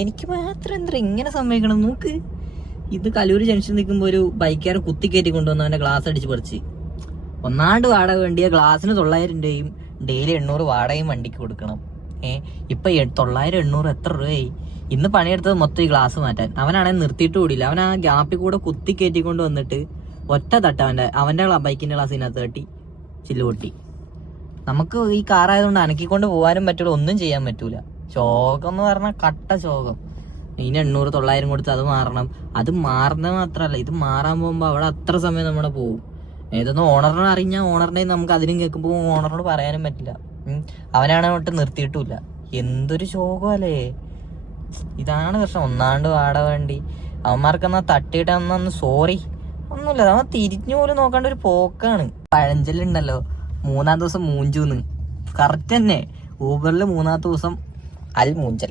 എനിക്ക് മാത്രം എന്താ ഇങ്ങനെ സംഭവിക്കണം നോക്ക്. ഇത് കലൂര് ജംഗ്ഷൻ നിൽക്കുമ്പോൾ ഒരു ബൈക്കുകാരൻ കുത്തിക്കയറ്റി കൊണ്ടുവന്ന് അവന്റെ ഗ്ലാസ് അടിച്ച് പറിച്ച്. ഒന്നാണ്ട് വാടക വേണ്ടിയ ഗ്ലാസിന് 900 രൂപയും ഡെയിലി 800 വാടകയും വണ്ടിക്ക് കൊടുക്കണം. ഇപ്പൊ 900 800 എത്ര രൂപയായി? ഇന്ന് പണിയെടുത്തത് മൊത്തം ഈ ഗ്ലാസ് മാറ്റാൻ. അവനാണെങ്കിൽ നിർത്തിയിട്ട് കൂടിയില്ല. അവൻ ആ ഗ്യാപ്പിൽ കൂടെ കുത്തി കയറ്റിക്കൊണ്ട് വന്നിട്ട് ഒറ്റ തട്ട അവന്റെ ബൈക്കിന്റെ ഗ്ലാസ്സിനകത്ത് തട്ടി ചില്ല് പൊട്ടി. നമുക്ക് ഈ കാറായതുകൊണ്ട് അനക്കിക്കൊണ്ട് പോകാനും പറ്റൂല, ഒന്നും ചെയ്യാൻ പറ്റൂല. ശോകം എന്ന് പറഞ്ഞാൽ കട്ട ശോകം. ഇനി 800 900 കൊടുത്ത് അത് മാറണം. അത് മാറുന്നത് മാത്രല്ല, ഇത് മാറാൻ പോകുമ്പോ അവിടെ അത്ര സമയം നമ്മുടെ പോകും. ഏതൊന്നും ഓണറിനെ അറിഞ്ഞാൽ ഓണറിനെ നമുക്ക് അതിനും കേൾക്കുമ്പോൾ ഓണറിനോട് പറയാനും പറ്റില്ല. അവനാണ് അങ്ങോട്ട് നിർത്തിയിട്ടില്ല. എന്തൊരു ശോകമല്ലേ. ഇതാണ് പ്രശ്നം. ഒന്നാണ്ട് വാടക വേണ്ടി അവന്മാർക്കെന്നാ തട്ടിയിട്ടെന്നു സോറി ഒന്നുമില്ല. അവൻ തിരിഞ്ഞു പോലും നോക്കാണ്ട് ഒരു പോക്കാണ്. പഴഞ്ചലുണ്ടല്ലോ, 3-ാം ദിവസം മൂഞ്ചൂന്ന്. കറക്റ്റ് തന്നെ. ഊബറിൽ 3-ാമത്തെ ദിവസം മൂഞ്ചൽ.